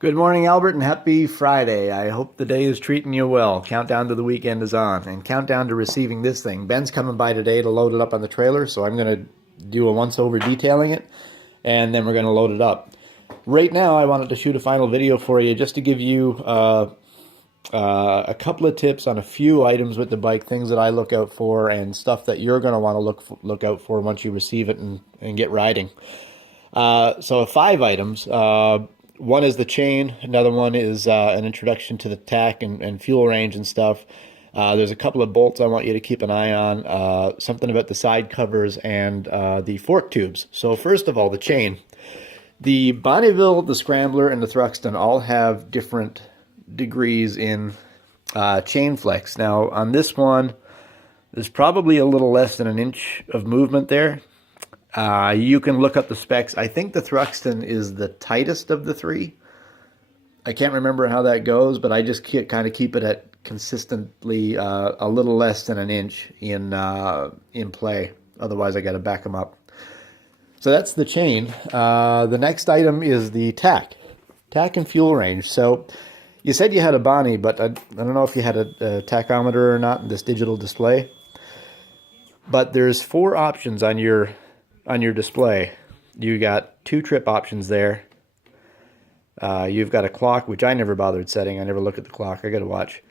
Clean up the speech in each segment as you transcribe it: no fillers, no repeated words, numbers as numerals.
Good morning, Albert, and happy Friday. I hope the day is treating you well. Countdown to the weekend is on, and countdown to receiving this thing. Ben's coming by today to load it up on the trailer, so I'm going to do a once-over detailing it, and then we're going to load it up. Right now, I wanted to shoot a final video for you just to give you a couple of tips on a few items with the bike, things that I look out for, and stuff that you're going to want to look out for once you receive it and get riding. So 5 items. One is the chain. Another one is an introduction to the tack and fuel range and stuff. There's a couple of bolts I want you to keep an eye on. Something about the side covers and the fork tubes. So first of all, the chain. The Bonneville, the Scrambler, and the Thruxton all have different degrees in chain flex. Now on this one, there's probably a little less than an inch of movement there. You can look up the specs. I think the Thruxton is the tightest of the 3. I can't remember how that goes, but I just kind of keep it at consistently a little less than an inch in play. Otherwise, I got to back them up. So that's the chain. The next item is the tack and fuel range. So you said you had a Bonnie, but I don't know if you had a tachometer or not in this digital display. But there's 4 options on your display. You got 2 trip options there. You've got a clock, which I never bothered setting. I never look at the clock. I got to watch.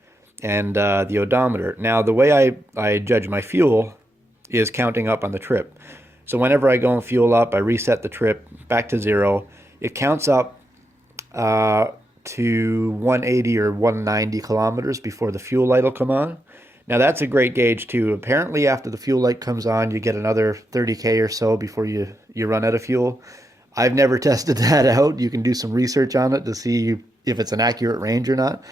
And the odometer. Now, the way I judge my fuel is counting up on the trip. So whenever I go and fuel up, I reset the trip back to 0. It counts up to 180 or 190 kilometers before the fuel light will come on. Now that's a great gauge too. Apparently after the fuel light comes on, you get another 30K or so before you run out of fuel. I've never tested that out. You can do some research on it to see if it's an accurate range or not.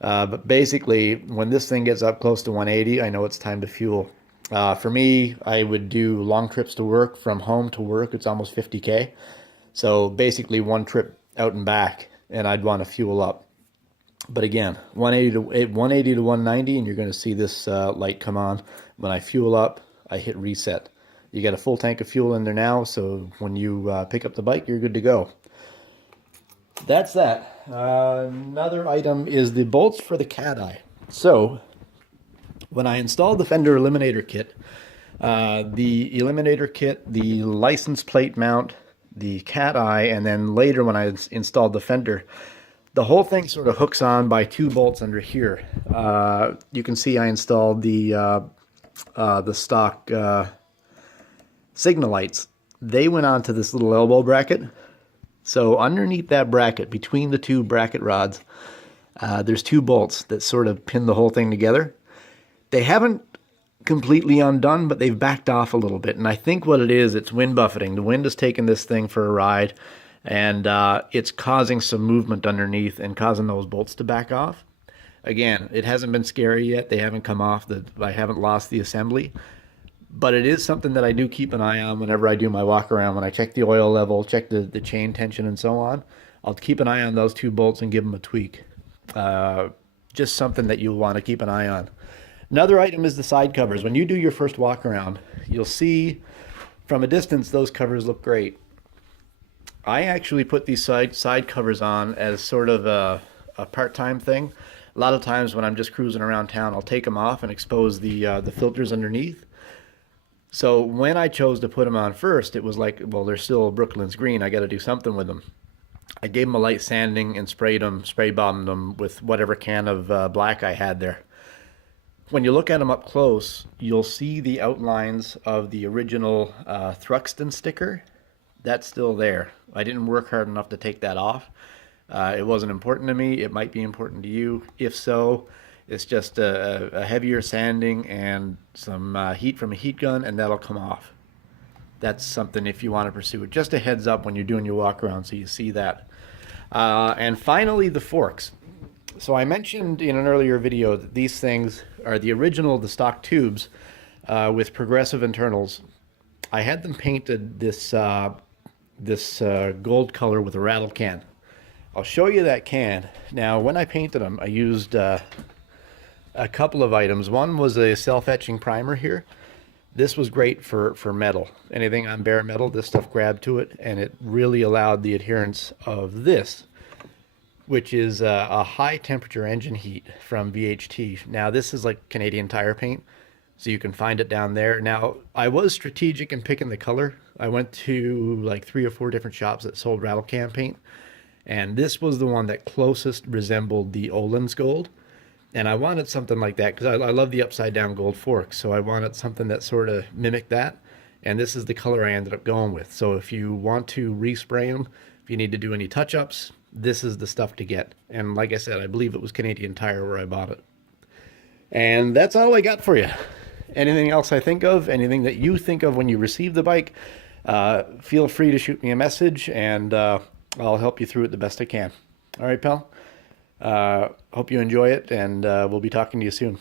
But basically, when this thing gets up close to 180, I know it's time to fuel. For me, I would do long trips to work. From home to work, it's almost 50K. So basically one trip out and back, and I'd want to fuel up. But again, 180 to 190, and you're going to see this light come on. When I fuel up, I hit reset. You got a full tank of fuel in there now, so when you pick up the bike, you're good to go. That's that. Another item is the bolts for the cat eye. So when I installed the fender eliminator kit, the license plate mount, the cat eye, and then later when I installed the fender, the whole thing sort of hooks on by 2 bolts under here. You can see I installed the stock signal lights. They went onto this little elbow bracket. So underneath that bracket, between the 2 bracket rods, there's 2 bolts that sort of pin the whole thing together. They haven't completely undone, but they've backed off a little bit. And I think what it is, it's wind buffeting. The wind has taken this thing for a ride, and it's causing some movement underneath and causing those bolts to back off. Again, it hasn't been scary yet. They haven't come off. I haven't lost the assembly. But it is something that I do keep an eye on whenever I do my walk around. When I check the oil level, check the chain tension and so on, I'll keep an eye on those 2 bolts and give them a tweak. Just something that you'll want to keep an eye on. Another item is the side covers. When you do your first walk around, you'll see from a distance those covers look great. I actually put these side covers on as sort of a part-time thing. A lot of times when I'm just cruising around town, I'll take them off and expose the filters underneath. So when I chose to put them on first, it was like, well, they're still Brooklyn's green. I got to do something with them. I gave them a light sanding and spray bombed them with whatever can of black I had there. When you look at them up close, you'll see the outlines of the original Thruxton sticker. That's still there. I didn't work hard enough to take that off. It wasn't important to me. It might be important to you. If so, it's just a heavier sanding and some heat from a heat gun, and that'll come off. That's something if you want to pursue it. Just a heads up when you're doing your walk around so you see that. And finally, the forks. So I mentioned in an earlier video that these things are the stock tubes with progressive internals. I had them painted this gold color with a rattle can. I'll show you that can. Now, when I painted them, I used a couple of items. One was a self-etching primer here. This was great for metal. Anything on bare metal, this stuff grabbed to it, and it really allowed the adherence of this, which is a high temperature engine heat from VHT. Now, this is like Canadian Tire paint, so you can find it down there. Now, I was strategic in picking the color. I went to like 3 or 4 different shops that sold rattle can paint, and this was the one that closest resembled the Olin's Gold. And I wanted something like that because I love the upside down gold forks. So I wanted something that sort of mimicked that. And this is the color I ended up going with. So if you want to respray them, if you need to do any touch ups, this is the stuff to get. And like I said, I believe it was Canadian Tire where I bought it. And that's all I got for you. Anything else I think of, anything that you think of when you receive the bike, feel free to shoot me a message and I'll help you through it the best I can. All right, pal. Hope you enjoy it, and we'll be talking to you soon.